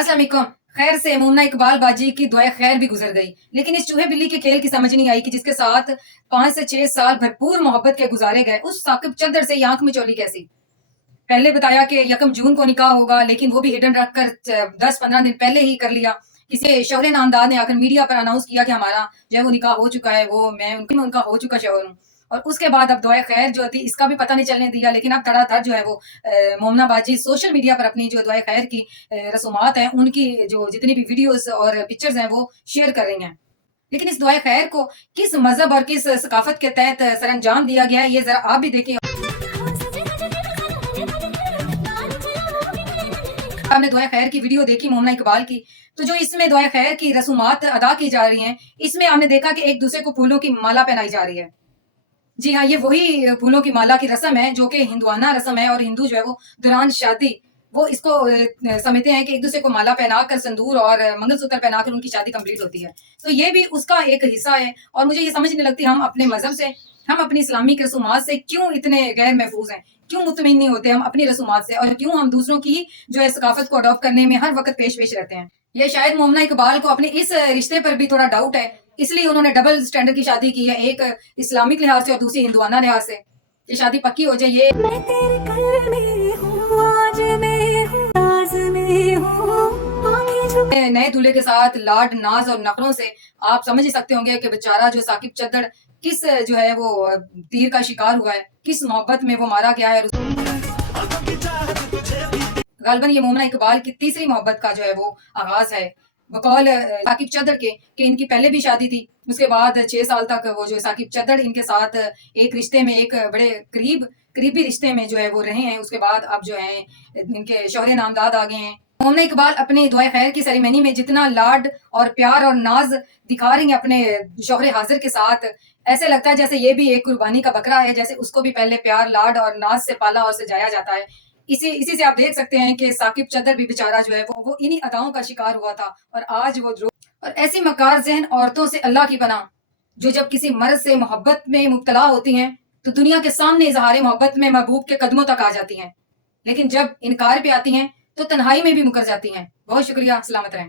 السلام علیکم. خیر سے مومنہ اقبال باجی کی دعائے خیر بھی گزر گئی، لیکن اس چوہے بلی کے کھیل کی سمجھ نہیں آئی کہ جس کے ساتھ 5 سے 6 سال بھرپور محبت کے گزارے گئے، اس ثاقب چدر سے یہ آنکھ میں چولی کیسی. پہلے بتایا کہ 1 جون کو نکاح ہوگا، لیکن وہ بھی ہڈن رکھ کر 10-15 دن پہلے ہی کر لیا. کسی شوہر نامدار نے آ کر میڈیا پر اناؤنس کیا کہ ہمارا جو ہے وہ نکاح ہو چکا ہے، وہ میں ان کا ہو چکا شوہر ہوں. اور اس کے بعد اب دعائے خیر جو تھی اس کا بھی پتہ نہیں چلنے دیا، لیکن اب دھڑا دھڑ جو ہے وہ مومنہ باجی سوشل میڈیا پر اپنی جو دعائے خیر کی رسومات ہیں، ان کی جو جتنی بھی ویڈیوز اور پکچرز ہیں وہ شیئر کر رہی ہیں. لیکن اس دعائے خیر کو کس مذہب اور کس ثقافت کے تحت سر انجام دیا گیا ہے، یہ ذرا آپ بھی دیکھیں. آپ نے دعائے خیر کی ویڈیو دیکھی مومنہ اقبال کی، تو جو اس میں دعائے خیر کی رسومات ادا کی جا رہی ہیں، اس میں ہم نے دیکھا کہ ایک دوسرے کو پھولوں کی مالا پہنائی جا رہی ہے. جی ہاں، یہ وہی پھولوں کی مالا کی رسم ہے جو کہ ہندوانہ رسم ہے، اور ہندو جو ہے وہ دوران شادی وہ اس کو سمجھتے ہیں کہ ایک دوسرے کو مالا پہنا کر، سندور اور منگل سوتر پہنا کر ان کی شادی کمپلیٹ ہوتی ہے. تو یہ بھی اس کا ایک حصہ ہے، اور مجھے یہ سمجھ نہیں لگتی ہم اپنے مذہب سے، ہم اپنی اسلامی رسومات سے کیوں اتنے غیر محفوظ ہیں، کیوں مطمئن نہیں ہوتے ہم اپنی رسومات سے، اور کیوں ہم دوسروں کی جو ہے ثقافت کو اڈاپٹ کرنے میں ہر وقت پیش رہتے ہیں. یہ شاید مومنہ اقبال کو اپنے اس رشتے پر بھی تھوڑا ڈاؤٹ ہے، اس لیے انہوں نے ڈبل سٹینڈرڈ کی شادی کی ہے، ایک اسلامک لحاظ سے اور دوسری ہندوانہ لحاظ سے. یہ شادی پکی ہو جائے. یہ میں تیرے قلب میں ہوں، آج میں ہوں، راز میں ہوں، آنکھیں جھکے نئے دولہے کے ساتھ لاڈ ناز اور نخروں سے آپ سمجھ ہی سکتے ہوں گے کہ بیچارہ جو ثاقب چدر کس جو ہے وہ تیر کا شکار ہوا ہے، کس محبت میں وہ مارا گیا ہے. غالباً یہ مومنہ اقبال کی تیسری محبت کا جو ہے وہ آغاز ہے، بقول ثاقب چدر کے کہ ان کی پہلے بھی شادی تھی. اس کے بعد 6 سال تک وہ جو ثاقب چدر ان کے ساتھ ایک رشتے میں، ایک بڑے قریبی رشتے میں جو ہے وہ رہے ہیں. اس کے بعد اب جو ہیں ان کے شوہر نامداد آ گئے ہیں. مومنہ اقبال اپنی دعائے خیر کی سیریمنی میں جتنا لاڈ اور پیار اور ناز دکھا رہی ہیں اپنے شوہر حاضر کے ساتھ، ایسے لگتا ہے جیسے یہ بھی ایک قربانی کا بکرا ہے، جیسے اس کو بھی پہلے پیار لاڈ اور ناز سے پالا اور سجایا جاتا ہے. اسی سے آپ دیکھ سکتے ہیں کہ ثاقب چدر بھی بیچارہ جو ہے وہ انہی اداؤں کا شکار ہوا تھا، اور آج وہ اور ایسی مکار ذہن عورتوں سے اللہ کی پناہ، جو جب کسی مرض سے محبت میں مبتلا ہوتی ہیں تو دنیا کے سامنے اظہار محبت میں محبوب کے قدموں تک آ جاتی ہیں، لیکن جب انکار پہ آتی ہیں تو تنہائی میں بھی مکر جاتی ہیں. بہت شکریہ، سلامت رہیں.